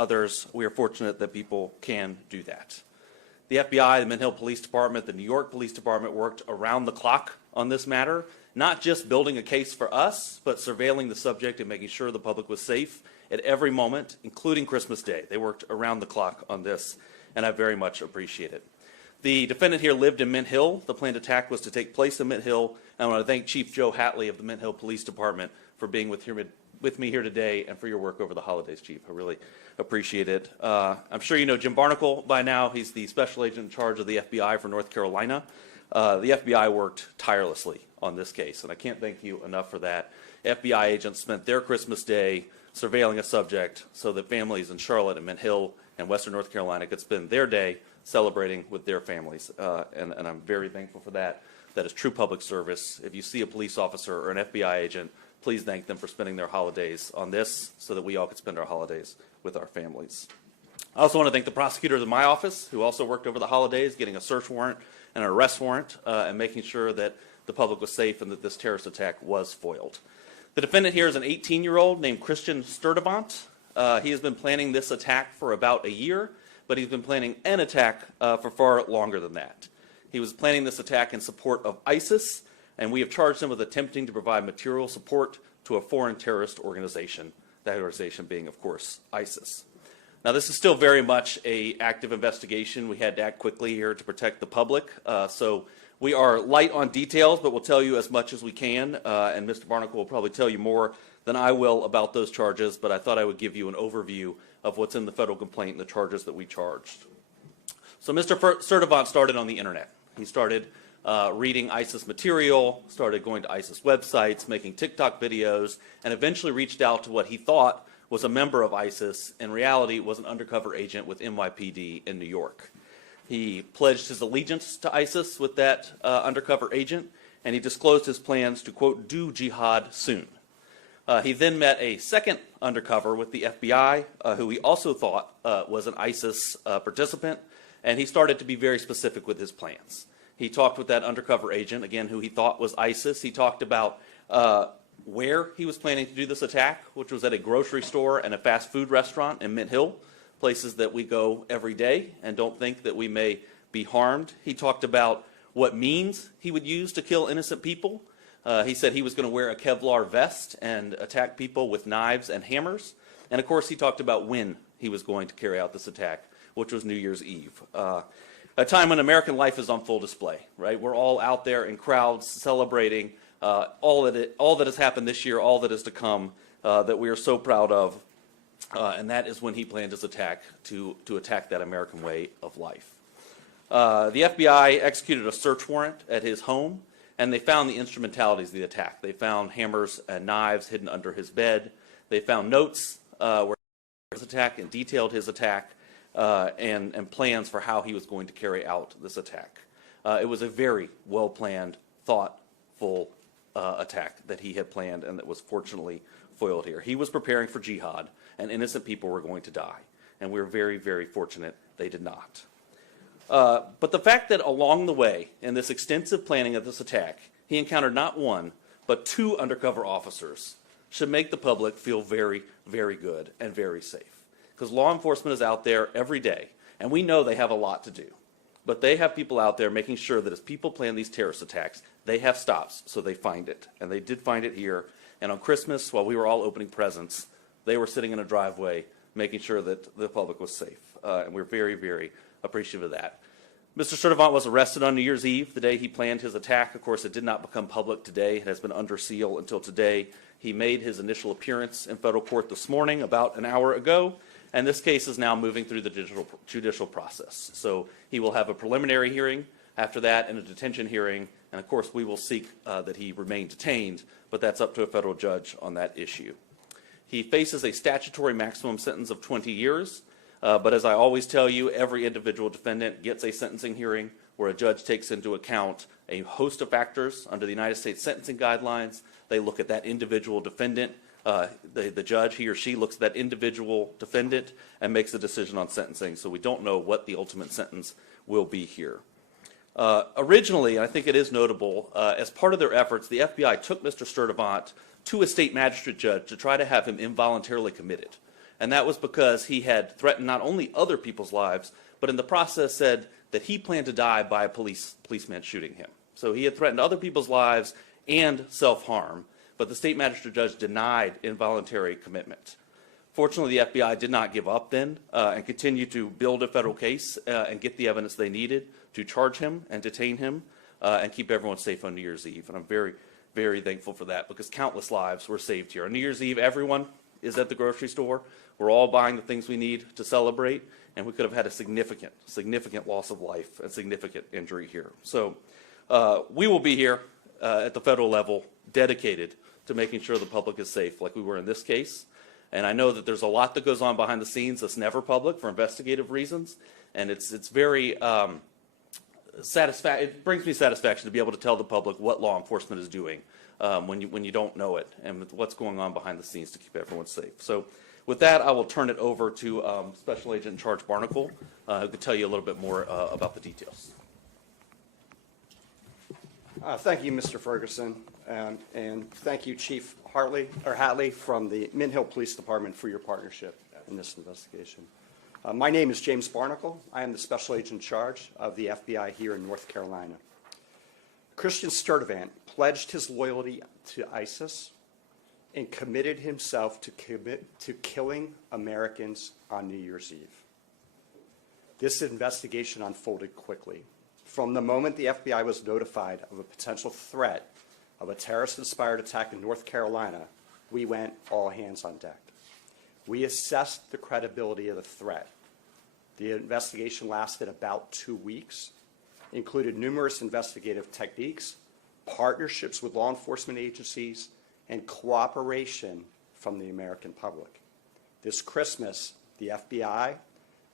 others, we are fortunate that people can do that. The FBI, the Mint Hill Police Department, the New York Police Department worked around the clock on this matter, not just building a case for us, but surveilling the subject and making sure the public was safe at every moment, including Christmas Day. They worked around the clock on this, and I very much appreciate it. The defendant here lived in Mint Hill. The planned attack was to take place in Mint Hill. And I want to thank Chief Joe Hatley of the Mint Hill Police Department for being with me here today and for your work over the holidays, Chief. I really appreciate it. I'm sure you know Jim Barnacle by now. He's the special agent in charge of the FBI for North Carolina. The FBI worked tirelessly on this case, and I can't thank you enough for that. FBI agents spent their Christmas Day surveilling a subject so that families in Charlotte and Mint Hill and Western North Carolina could spend their day celebrating with their families, and I'm very thankful for that. That is true public service. If you see a police officer or an FBI agent, please thank them for spending their holidays on this so that we all could spend our holidays with our families. I also want to thank the prosecutors in my office who also worked over the holidays getting a search warrant and an arrest warrant and making sure that the public was safe and that this terrorist attack was foiled. The defendant here is an 18-year-old named Christian Sturdivant. He has been planning this attack for about a year, but he's been planning an attack for far longer than that. He was planning this attack in support of ISIS, and we have charged him with attempting to provide material support to a foreign terrorist organization, that organization being, of course, ISIS. Now, this is still very much an active investigation. We had to act quickly here to protect the public, so we are light on details, but we'll tell you as much as we can, and Mr. Barnacle will probably tell you more than I will about those charges, but I thought I would give you an overview of what's in the federal complaint and the charges that we charged. So Mr. Sturdivant started on the internet. He started reading ISIS material, started going to ISIS websites, making TikTok videos, and eventually reached out to what he thought was a member of ISIS. In reality, was an undercover agent with NYPD in New York. He pledged his allegiance to ISIS with that undercover agent, and he disclosed his plans to, quote, do jihad soon. He then met a second undercover with the FBI, who he also thought was an ISIS participant, and he started to be very specific with his plans. He talked with that undercover agent, again, who he thought was ISIS. He talked about where he was planning to do this attack, which was at a grocery store and a fast food restaurant in Mint Hill, places that we go every day and don't think that we may be harmed. He talked about what means he would use to kill innocent people. He said he was going to wear a Kevlar vest and attack people with knives and hammers. And of course, he talked about when he was going to carry out this attack, which was New Year's Eve. A time when American life is on full display, right? We're all out there in crowds celebrating all that has happened this year, all that is to come, that we are so proud of. And that is when he planned his attack to attack that American way of life. The FBI executed a search warrant at his home, and they found the instrumentalities of the attack. They found hammers and knives hidden under his bed. They found notes where his attack and detailed his attack and plans for how he was going to carry out this attack. It was a very well-planned, thoughtful attack that he had planned and that was fortunately foiled here. He was preparing for jihad, and innocent people were going to die. And we were very, very fortunate they did not. But the fact that along the way, in this extensive planning of this attack, he encountered not one, but two undercover officers should make the public feel very, very good and very safe. Because law enforcement is out there every day, and we know they have a lot to do. But they have people out there making sure that as people plan these terrorist attacks, they have stops so they find it. And they did find it here. And on Christmas, while we were all opening presents, they were sitting in a driveway making sure that the public was safe. And we're very, very appreciative of that. Mr. Sturdivant was arrested on New Year's Eve, the day he planned his attack. Of course, it did not become public today. It has been under seal until today. He made his initial appearance in federal court this morning, about an hour ago, and this case is now moving through the judicial process. So he will have a preliminary hearing after that and a detention hearing, and of course we will seek that he remain detained, but that's up to a federal judge on that issue. He faces a statutory maximum sentence of 20 years. But as I always tell you, every individual defendant gets a sentencing hearing where a judge takes into account a host of factors under the United States sentencing guidelines. They look at that individual defendant. The judge, he or she, looks at that individual defendant and makes a decision on sentencing. So we don't know what the ultimate sentence will be here. Originally, and I think it is notable, as part of their efforts, the FBI took Mr. Sturdivant to a state magistrate judge to try to have him involuntarily committed. And that was because he had threatened not only other people's lives, but in the process said that he planned to die by a policeman shooting him. So he had threatened other people's lives and self-harm, but the state magistrate judge denied involuntary commitment. Fortunately, the FBI did not give up then and continued to build a federal case and get the evidence they needed to charge him and detain him and keep everyone safe on New Year's Eve. And I'm very, very thankful for that because countless lives were saved here. On New Year's Eve, everyone is at the grocery store. We're all buying the things we need to celebrate, and we could have had a significant, significant loss of life and significant injury here. So we will be here at the federal level dedicated to making sure the public is safe like we were in this case. And I know that there's a lot that goes on behind the scenes that's never public for investigative reasons, and it's very it brings me satisfaction to be able to tell the public what law enforcement is doing when you don't know it and what's going on behind the scenes to keep everyone safe. So with that, I will turn it over to Special Agent in Charge Barnacle, who can tell you a little bit more about the details. Thank you, Mr. Ferguson, and thank you, Chief Hatley from the Mint Hill Police Department for your partnership in this investigation. My name is James Barnacle. I am the Special Agent in charge of the FBI here in North Carolina. Christian Sturtevant pledged his loyalty to ISIS and committed himself to killing Americans on New Year's Eve. This investigation unfolded quickly. From the moment the FBI was notified of a potential threat of a terrorist-inspired attack in North Carolina, we went all hands on deck. We assessed the credibility of the threat. The investigation lasted about 2 weeks, included numerous investigative techniques, partnerships with law enforcement agencies, and cooperation from the American public. This Christmas, the FBI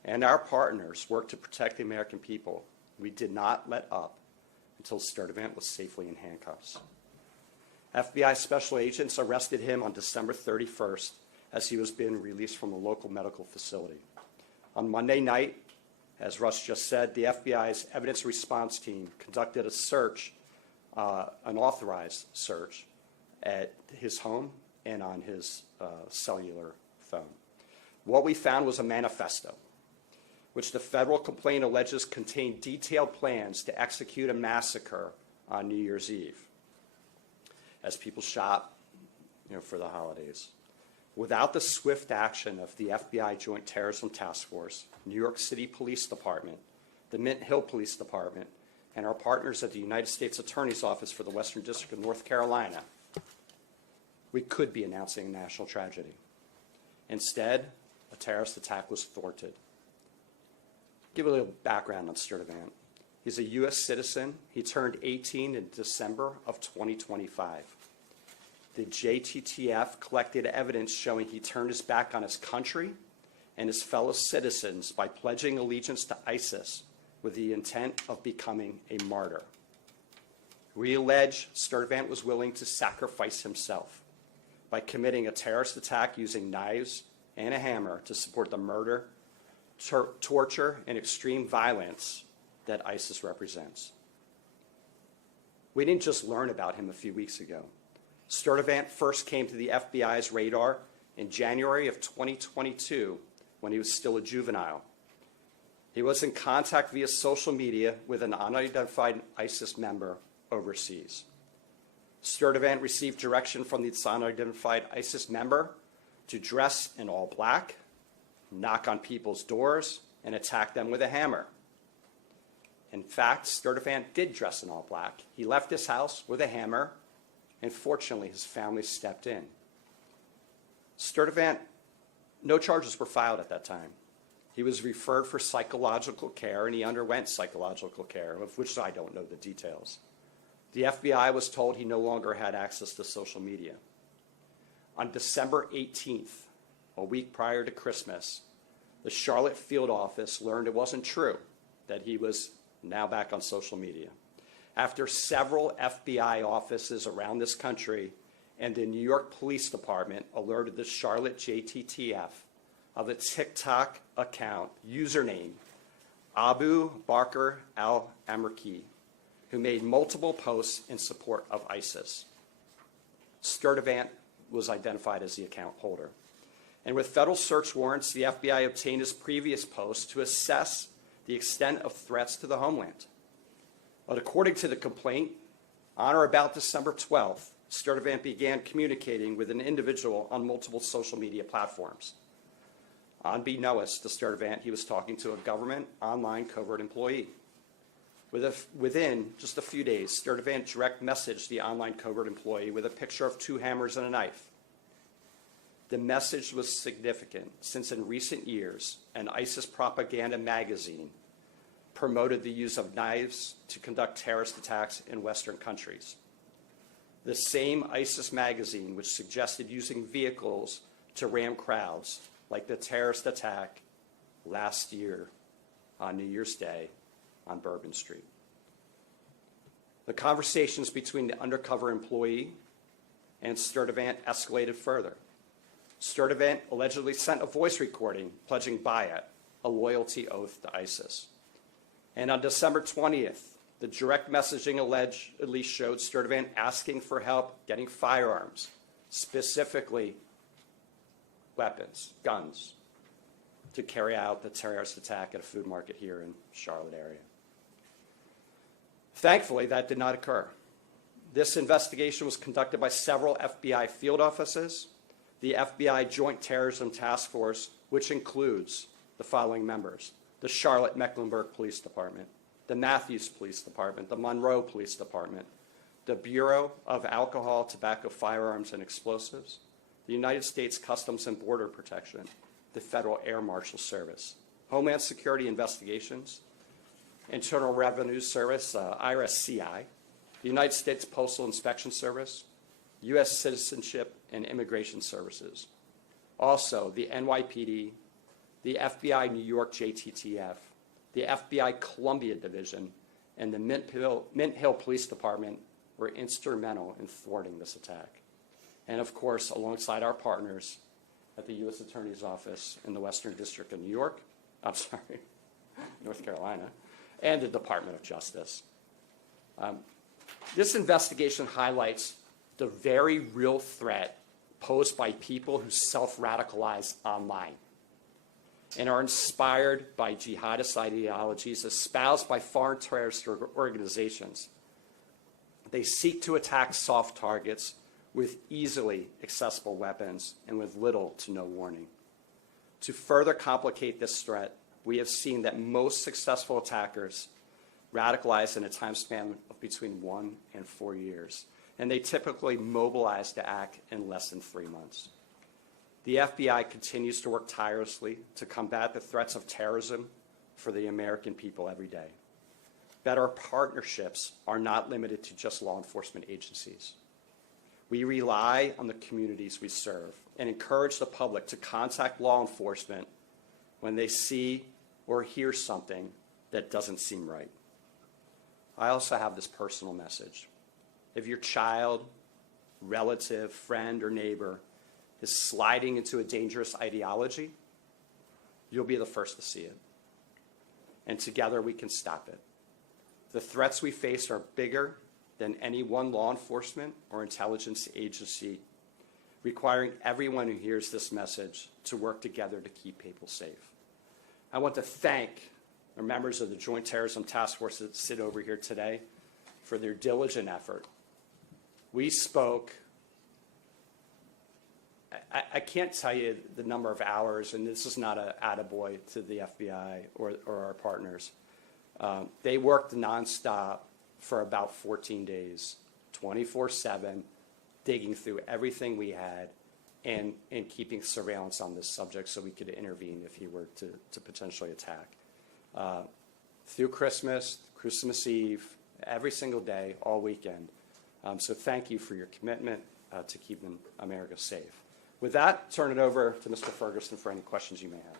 and our partners worked to protect the American people. We did not let up until Sturtevant was safely in handcuffs. FBI special agents arrested him on December 31st as he was being released from a local medical facility. On Monday night, as Russ just said, the FBI's evidence response team conducted a search, an authorized search, at his home and on his cellular phone. What we found was a manifesto, which the federal complaint alleges contained detailed plans to execute a massacre on New Year's Eve as people shop, for the holidays. Without the swift action of the FBI Joint Terrorism Task Force, New York City Police Department, the Mint Hill Police Department, and our partners at the United States Attorney's Office for the Western District of North Carolina, we could be announcing a national tragedy. Instead, a terrorist attack was thwarted. Give a little background on Sturtevant. He's a U.S. citizen. He turned 18 in December of 2025. The JTTF collected evidence showing he turned his back on his country and his fellow citizens by pledging allegiance to ISIS with the intent of becoming a martyr. We allege Sturtevant was willing to sacrifice himself by committing a terrorist attack using knives and a hammer to support the murder, torture, and extreme violence that ISIS represents. We didn't just learn about him a few weeks ago. Sturtevant first came to the FBI's radar in January of 2022 when he was still a juvenile. He was in contact via social media with an unidentified ISIS member overseas. Sturtevant received direction from this unidentified ISIS member to dress in all black, knock on people's doors, and attack them with a hammer. In fact, Sturtevant did dress in all black. He left his house with a hammer, and fortunately, his family stepped in. Sturtevant, no charges were filed at that time. He was referred for psychological care, and he underwent psychological care, of which I don't know the details. The FBI was told he no longer had access to social media. On December 18th, a week prior to Christmas, the Charlotte field office learned it wasn't true that he was now back on social media. After several FBI offices around this country and the New York Police Department alerted the Charlotte JTTF of a TikTok account, username Abu Bakr al-Amerki, who made multiple posts in support of ISIS. Sturtevant was identified as the account holder. And with federal search warrants, the FBI obtained his previous post to assess the extent of threats to the homeland. But according to the complaint, on or about December 12th, Sturtevant began communicating with an individual on multiple social media platforms. Unbeknownst to Sturtevant, he was talking to a government online covert employee. Within just a few days, Sturtevant direct messaged the online covert employee with a picture of 2 hammers and a knife. The message was significant since in recent years, an ISIS propaganda magazine promoted the use of knives to conduct terrorist attacks in Western countries. The same ISIS magazine which suggested using vehicles to ram crowds, like the terrorist attack last year on New Year's Day on Bourbon Street. The conversations between the undercover employee and Sturtevant escalated further. Sturtevant allegedly sent a voice recording pledging Bayat, a loyalty oath to ISIS. And on December 20th, the direct messaging allegedly showed Sturtevant asking for help getting firearms, specifically weapons, guns, to carry out the terrorist attack at a food market here in Charlotte area. Thankfully, that did not occur. This investigation was conducted by several FBI field offices, the FBI Joint Terrorism Task Force, which includes the following members: the Charlotte Mecklenburg Police Department, the Matthews Police Department, the Monroe Police Department, the Bureau of Alcohol, Tobacco, Firearms, and Explosives, the United States Customs and Border Protection, the Federal Air Marshal Service, Homeland Security Investigations, Internal Revenue Service, IRS-CI, the United States Postal Inspection Service, U.S. Citizenship and Immigration Services. Also, the NYPD, the FBI New York JTTF, the FBI Columbia Division, and the Mint Hill Police Department were instrumental in thwarting this attack. And of course, alongside our partners at the U.S. Attorney's Office in the Western District of North Carolina, and the Department of Justice. This investigation highlights the very real threat posed by people who self-radicalize online and are inspired by jihadist ideologies espoused by foreign terrorist organizations. They seek to attack soft targets with easily accessible weapons and with little to no warning. To further complicate this threat, we have seen that most successful attackers radicalize in a time span of between 1 and 4 years, and they typically mobilize to act in less than 3 months. The FBI continues to work tirelessly to combat the threats of terrorism for the American people every day. But our partnerships are not limited to just law enforcement agencies. We rely on the communities we serve and encourage the public to contact law enforcement when they see or hear something that doesn't seem right. I also have this personal message. If your child, relative, friend, or neighbor is sliding into a dangerous ideology, you'll be the first to see it. And together we can stop it. The threats we face are bigger than any one law enforcement or intelligence agency, requiring everyone who hears this message to work together to keep people safe. I want to thank the members of the Joint Terrorism Task Force that sit over here today for their diligent effort. We spoke, I can't tell you the number of hours, and this is not an attaboy to the FBI or our partners. They worked nonstop for about 14 days, 24/7, digging through everything we had and keeping surveillance on this subject so we could intervene if he were to potentially attack. Through Christmas Eve, every single day, all weekend. So thank you for your commitment to keeping America safe. With that, turn it over to Mr. Ferguson for any questions you may have.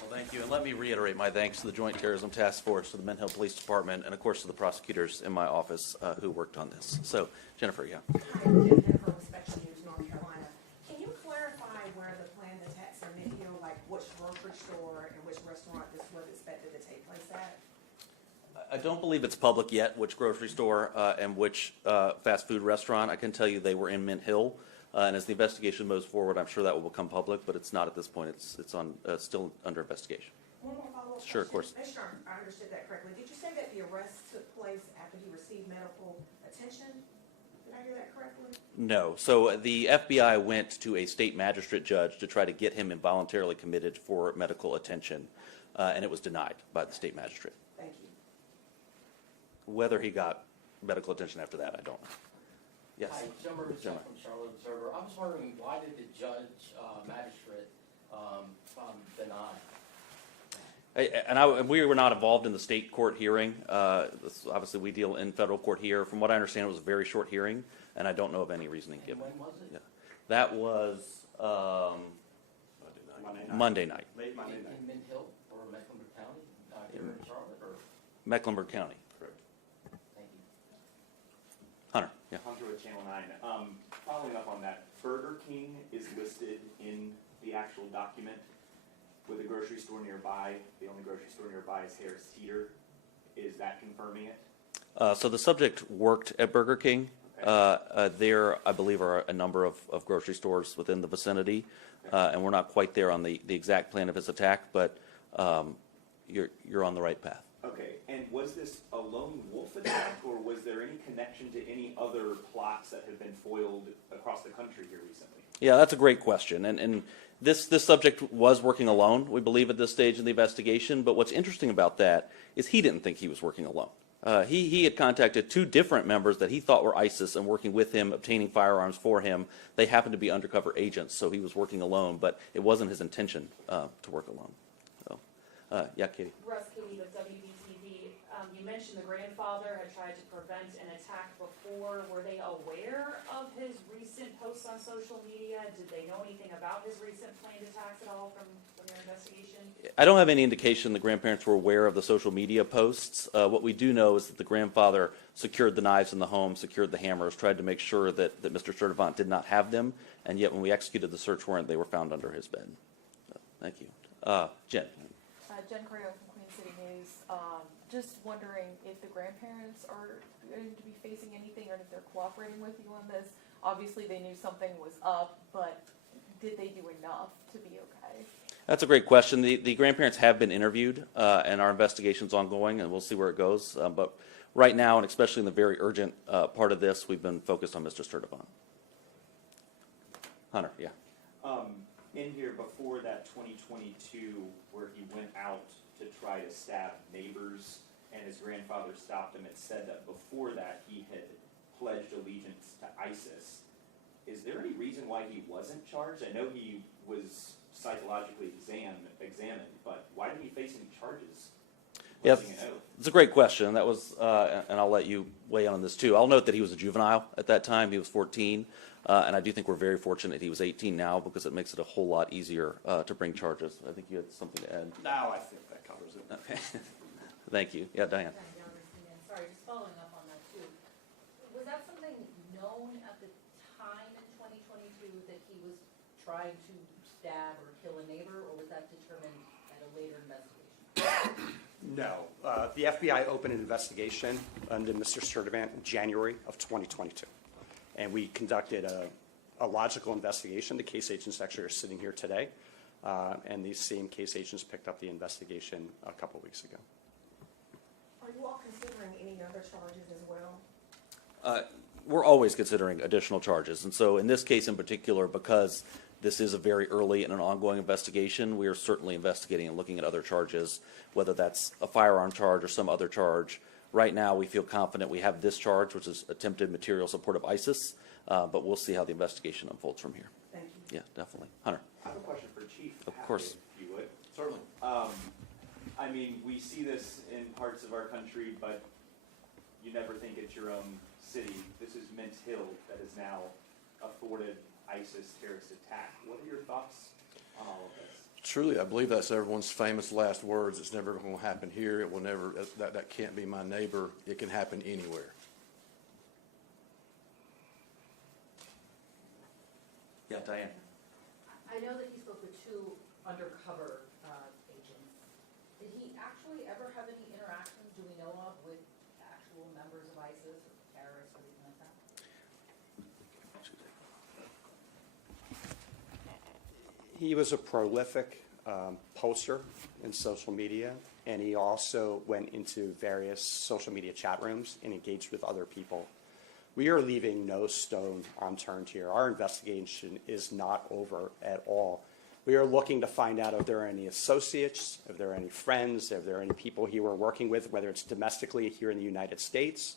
Well, thank you, and let me reiterate my thanks to the Joint Terrorism Task Force, to the Mint Hill Police Department, and of course to the prosecutors in my office who worked on this. So, Jennifer, yeah. Hi, Jennifer, Inspection News, North Carolina. Can you clarify where the planned attacks are in Hill, like which grocery store and which restaurant this was expected to take place at? I don't believe it's public yet which grocery store and which fast food restaurant. I can tell you they were in Mint Hill. And as the investigation moves forward, I'm sure that will become public, but it's not at this point. It's on, still under investigation. One more follow-up Sure, of question. course. Make sure I understood that correctly. Did you say that the arrest took place after he received medical attention? Did I hear that correctly? No. So the FBI went to a state magistrate judge to try to get him involuntarily committed for medical attention, and it was denied by the state magistrate. Thank you. Whether he got medical attention after that, I don't know. Yes. Hi, Jim Burgess Jim. from Charlotte Observer. I was wondering, why did the judge, magistrate, deny? And we were not involved in the state court hearing. Obviously, we deal in federal court here. From what I understand, it was a very short hearing, and I don't know of any reasoning And given. when was it? Yeah. That was Monday night, Late Monday night. In Mint Hill or Mecklenburg County, here in Charlotte, or, Mecklenburg County. Correct. thank you. Hunter, yeah. Hunter with Channel 9. Following up on that, Burger King is listed in the actual document with a grocery store nearby. The only grocery store nearby is Harris Teeter. Is that confirming it? So the subject worked at Burger King. Okay. There, I believe, are a number of grocery stores within the vicinity, and we're not quite there on the exact plan of his attack, but you're on the right path. Okay, and was this a lone wolf attack, or was there any connection to any other plots that have been foiled across the country here recently? Yeah, that's a great question, and this subject was working alone, we believe, at this stage in the investigation, but what's interesting about that is he didn't think he was working alone. He had contacted two different members that he thought were ISIS and working with him, obtaining firearms for him. They happened to be undercover agents, so he was working alone, but it wasn't his intention to work alone. So, yeah, Katie. Russ Katie with WBTV. You mentioned the grandfather had tried to prevent an attack before. Were they aware of his recent posts on social media? Did they know anything about his recent planned attacks at all from your investigation? I don't have any indication the grandparents were aware of the social media posts. What we do know is that the grandfather secured the knives in the home, secured the hammers, tried to make sure that Mr. Sturdivant did not have them, and yet when we executed the search warrant, they were found under his bed. Thank you. Jen. Jen Correa from Queen City News. Just wondering if the grandparents are going to be facing anything or if they're cooperating with you on this. Obviously, they knew something was up, but did they do enough to be okay? That's a great question. The grandparents have been interviewed, and our investigation's ongoing, and we'll see where it goes. But right now, and especially in the very urgent part of this, we've been focused on Mr. Sturdivant. Hunter, yeah. In here before that 2022, where he went out to try to stab neighbors and his grandfather stopped him, it said that before that he had pledged allegiance to ISIS. Is there any reason why he wasn't charged? I know he was psychologically examined, but why didn't he face any charges? Yeah, Pledging an oath? it's a great question. That was, and I'll let you weigh in on this too. I'll note that he was a juvenile at that time. He was 14, and I do think we're very fortunate he was 18 now because it makes it a whole lot easier to bring charges. I think you had something to add. No, I think that covers it. Okay. Thank you. Yeah, Diane. Sorry, just following up on that too. Was that something known at the time in 2022 that he was trying to stab or kill a neighbor, or was that determined at a later investigation? No. The FBI opened an investigation under Mr. Sturdivant in January of 2022. And we conducted a logical investigation. The case agents actually are sitting here today. And these same case agents picked up the investigation a couple weeks ago. Are you all considering any other charges as well? We're always considering additional charges. And so in this case in particular, because this is a very early and an ongoing investigation, we are certainly investigating and looking at other charges, whether that's a firearm charge or some other charge. Right now, we feel confident we have this charge, which is attempted material support of ISIS, but we'll see how the investigation unfolds from here. Thank you. Yeah, definitely. Hunter. I have a question for Chief. Of Hackett, course. if you would. Certainly. I mean, we see this in parts of our country, but you never think it's your own city. This is Mint Hill that is now a thwarted ISIS terrorist attack. What are your thoughts on all of this? Truly, I believe that's everyone's famous last words. It's never going to happen here. It will never, that can't be my neighbor. It can happen anywhere. Yeah, Diane. I know that he spoke with two undercover agents. Did he actually ever have any interactions, do we know of, with actual members of ISIS or terrorists or anything like that? He was a prolific poster in social media, and he also went into various social media chat rooms and engaged with other people. We are leaving no stone unturned here. Our investigation is not over at all. We are looking to find out if there are any associates, if there are any friends, if there are any people he were working with, whether it's domestically here in the United States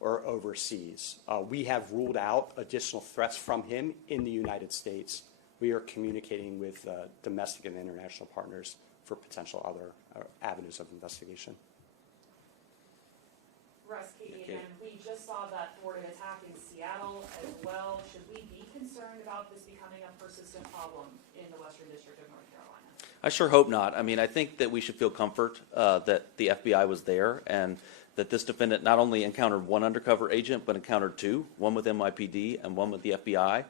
or overseas. We have ruled out additional threats from him in the United States. We are communicating with domestic and international partners for potential other avenues of investigation. Russ, Katie again, we just saw that thwarted attack in Seattle as well. Should we be concerned about this becoming a persistent problem in the Western District of North Carolina? I sure hope not. I mean, I think that we should feel comfort that the FBI was there and that this defendant not only encountered one undercover agent, but encountered two, one with NYPD and one with the FBI,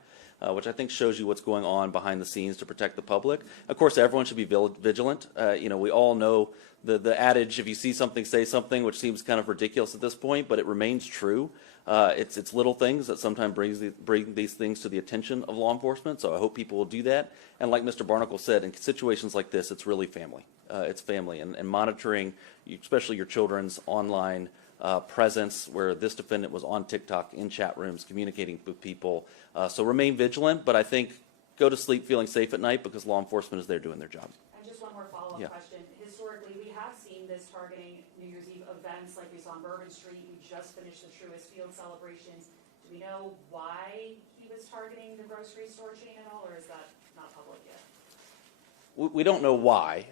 which I think shows you what's going on behind the scenes to protect the public. Of course, everyone should be vigilant. We all know the adage, if you see something, say something, which seems kind of ridiculous at this point, but it remains true. It's little things that sometimes bring these things to the attention of law enforcement, so I hope people will do that. And like Mr. Barnacle said, in situations like this, it's really family. It's family, and monitoring, especially your children's online presence, where this defendant was on TikTok, in chat rooms, communicating with people. So remain vigilant, but I think go to sleep feeling safe at night because law enforcement is there doing their job. And just one more follow-up Yeah. question. Historically, we have seen this targeting New Year's Eve events like we saw on Bourbon Street. We just finished the Truist Field celebrations. Do we know why he was targeting the grocery store chain at all, or is that not public yet? We don't know why.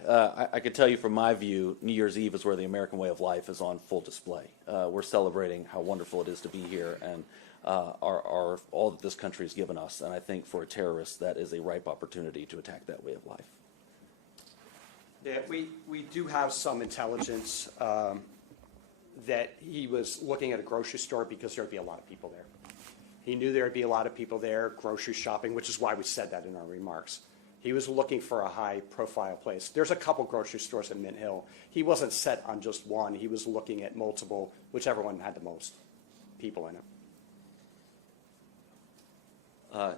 I can tell you from my view, New Year's Eve is where the American way of life is on full display. We're celebrating how wonderful it is to be here and all that this country has given us. And I think for a terrorist, that is a ripe opportunity to attack that way of life. Yeah, we do have some intelligence that he was looking at a grocery store because there'd be a lot of people there. He knew there'd be a lot of people there grocery shopping, which is why we said that in our remarks. He was looking for a high-profile place. There's a couple grocery stores in Mint Hill. He wasn't set on just one. He was looking at multiple, whichever one had the most people in it.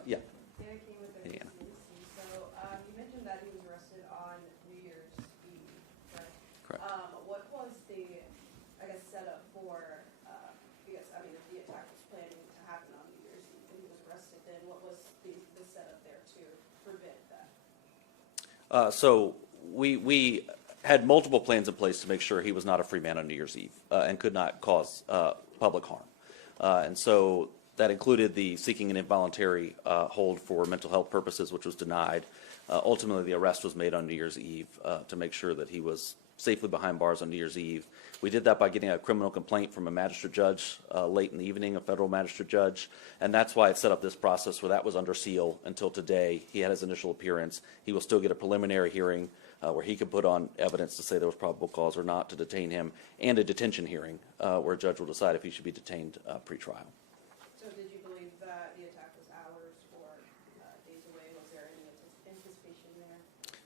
Yeah. Dana King with the Indiana. NBC. So you mentioned that he was arrested on New Year's Eve, right? Correct. What was the, I guess, setup for, because, I mean, if the attack was planning to happen on New Year's Eve and he was arrested, then what was the setup there to prevent that? So we had multiple plans in place to make sure he was not a free man on New Year's Eve and could not cause public harm. And so that included the seeking an involuntary hold for mental health purposes, which was denied. Ultimately, the arrest was made on New Year's Eve to make sure that he was safely behind bars on New Year's Eve. We did that by getting a criminal complaint from a magistrate judge late in the evening, a federal magistrate judge, and that's why it set up this process where that was under seal until today. He had his initial appearance. He will still get a preliminary hearing where he could put on evidence to say there was probable cause or not to detain him, and a detention hearing where a judge will decide if he should be detained pre-trial. So did you believe that the attack was hours or days away? Was there any anticipation there?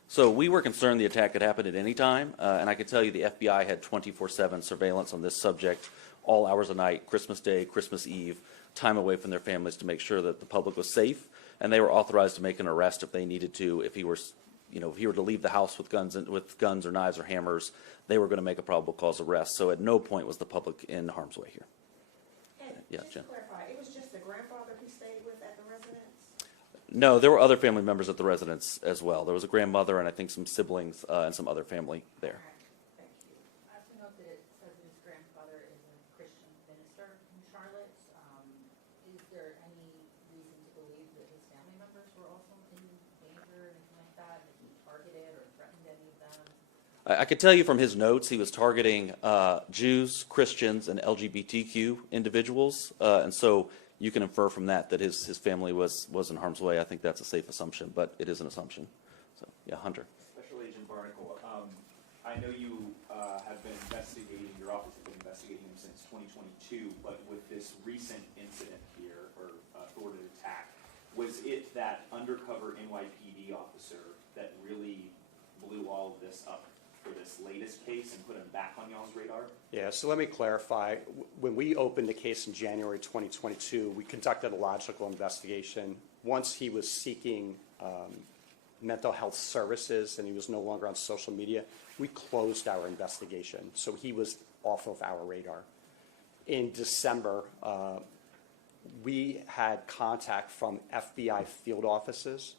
So we were concerned the attack could happen at any time, and I can tell you the FBI had 24/7 surveillance on this subject, all hours of night, Christmas Day, Christmas Eve, time away from their families to make sure that the public was safe, and they were authorized to make an arrest if they needed to. If he were, if he were to leave the house with guns or knives or hammers, they were going to make a probable cause arrest. So at no point was the public in harm's way here. And Yeah, just Jen. to clarify, it was just the grandfather he stayed with at the residence? No, there were other family members at the residence as well. There was a grandmother and I think some siblings and some other family there. Thank you. I have to note that it says that his grandfather is a Christian minister in Charlotte. Is there any reason to believe that his family members were also in danger or anything like that? That he targeted or threatened any of them? I could tell you from his notes, he was targeting Jews, Christians, and LGBTQ individuals, and so you can infer from that that his family was in harm's way. I think that's a safe assumption, but it is an assumption. So, yeah, Hunter. Special Agent Barnacle, I know you have been investigating, your office has been investigating him since 2022, but with this recent incident here, or thwarted attack, was it that undercover NYPD officer that really blew all of this up for this latest case and put him back on y'all's radar? Yeah, so let me clarify. When we opened the case in January 2022, we conducted a logical investigation. Once he was seeking mental health services and he was no longer on social media, we closed our investigation. So he was off of our radar. In December, we had contact from FBI field offices,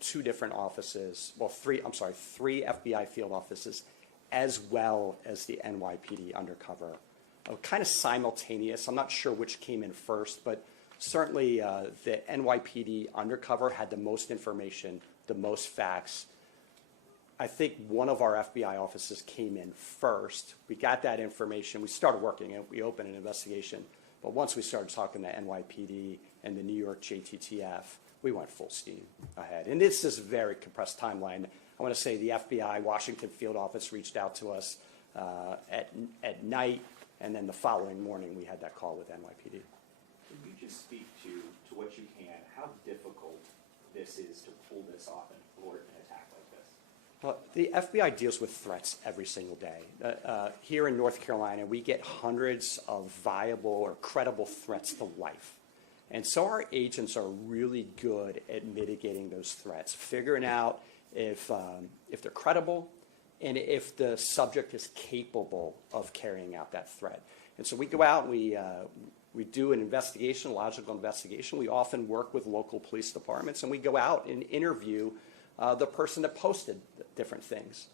two different offices, well, three FBI field offices, as well as the NYPD undercover. Kind of simultaneous. I'm not sure which came in first, but certainly the NYPD undercover had the most information, the most facts. I think one of our FBI offices came in first. We got that information. We started working it. We opened an investigation. But once we started talking to NYPD and the New York JTTF, we went full steam ahead. And this is a very compressed timeline. I want to say the FBI Washington field office reached out to us at night, and then the following morning we had that call with NYPD. Can you just speak to what you can, how difficult this is to pull this off and thwart an attack like this? Well, the FBI deals with threats every single day. Here in North Carolina, we get hundreds of viable or credible threats to life. And so our agents are really good at mitigating those threats, figuring out if they're credible and if the subject is capable of carrying out that threat. And so we go out and we do an investigation, a logical investigation. We often work with local police departments, and we go out and interview the person that posted different things.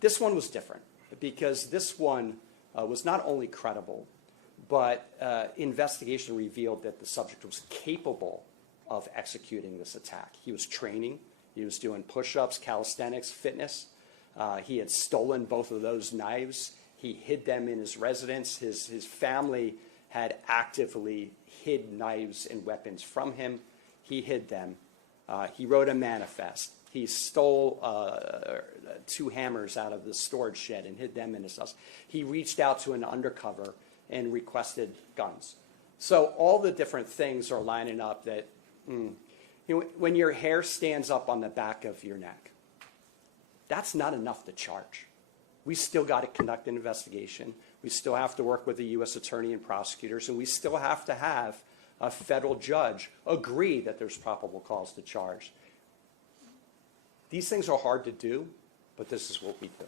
This one was different because this one was not only credible, but investigation revealed that the subject was capable of executing this attack. He was training. He was doing push-ups, calisthenics, fitness. He had stolen both of those knives. He hid them in his residence. His family had actively hid knives and weapons from him. He hid them. He wrote a manifest. He stole 2 hammers out of the storage shed and hid them in his house. He reached out to an undercover and requested guns. So all the different things are lining up that, when your hair stands up on the back of your neck, that's not enough to charge. We still got to conduct an investigation. We still have to work with the U.S. attorney and prosecutors, and we still have to have a federal judge agree that there's probable cause to charge. These things are hard to do, but this is what we do.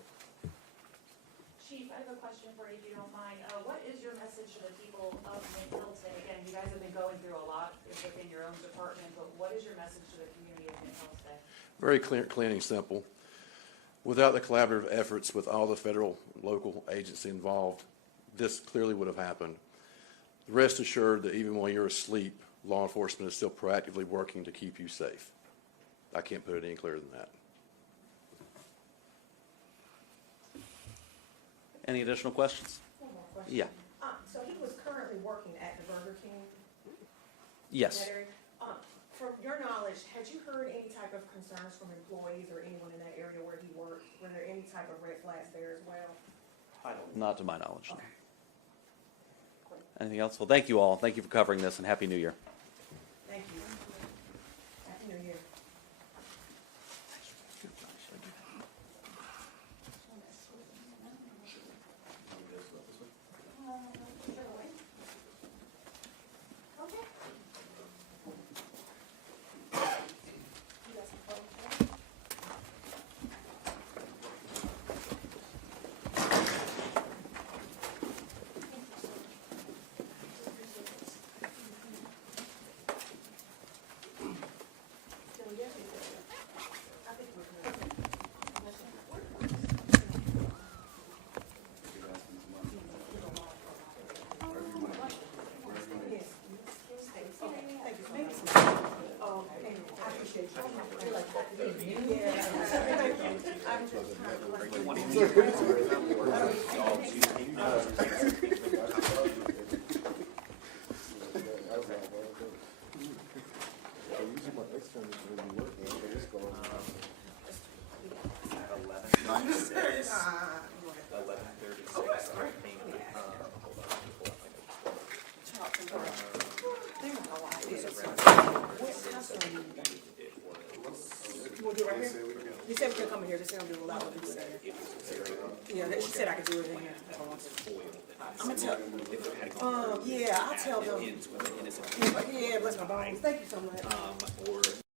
Chief, I have a question for you, if you don't mind. What is your message to the people of Mint Hill today? Again, you guys have been going through a lot within your own department, but what is your message to the community of Mint Hill today? Very clean and simple. Without the collaborative efforts with all the federal, local agency involved, this clearly would have happened. Rest assured that even while you're asleep, law enforcement is still proactively working to keep you safe. I can't put it any clearer than that. Any additional questions? One more question. Yeah. So he was currently working at the Burger King? Yes. that area. From your knowledge, had you heard any type of concerns from employees or anyone in that area where he worked? Were there any type of red flags there as well? Not to my knowledge. No. Okay. Anything else? Well, thank you all. Thank you for covering this, and Happy New Year. Thank you. Happy New Year. He said we could come in here, just say I'm doing a lot of people there. Yeah, she said I could do it in here. I'm gonna tell, yeah, I'll tell them. Yeah, bless my bones. Thank you so much.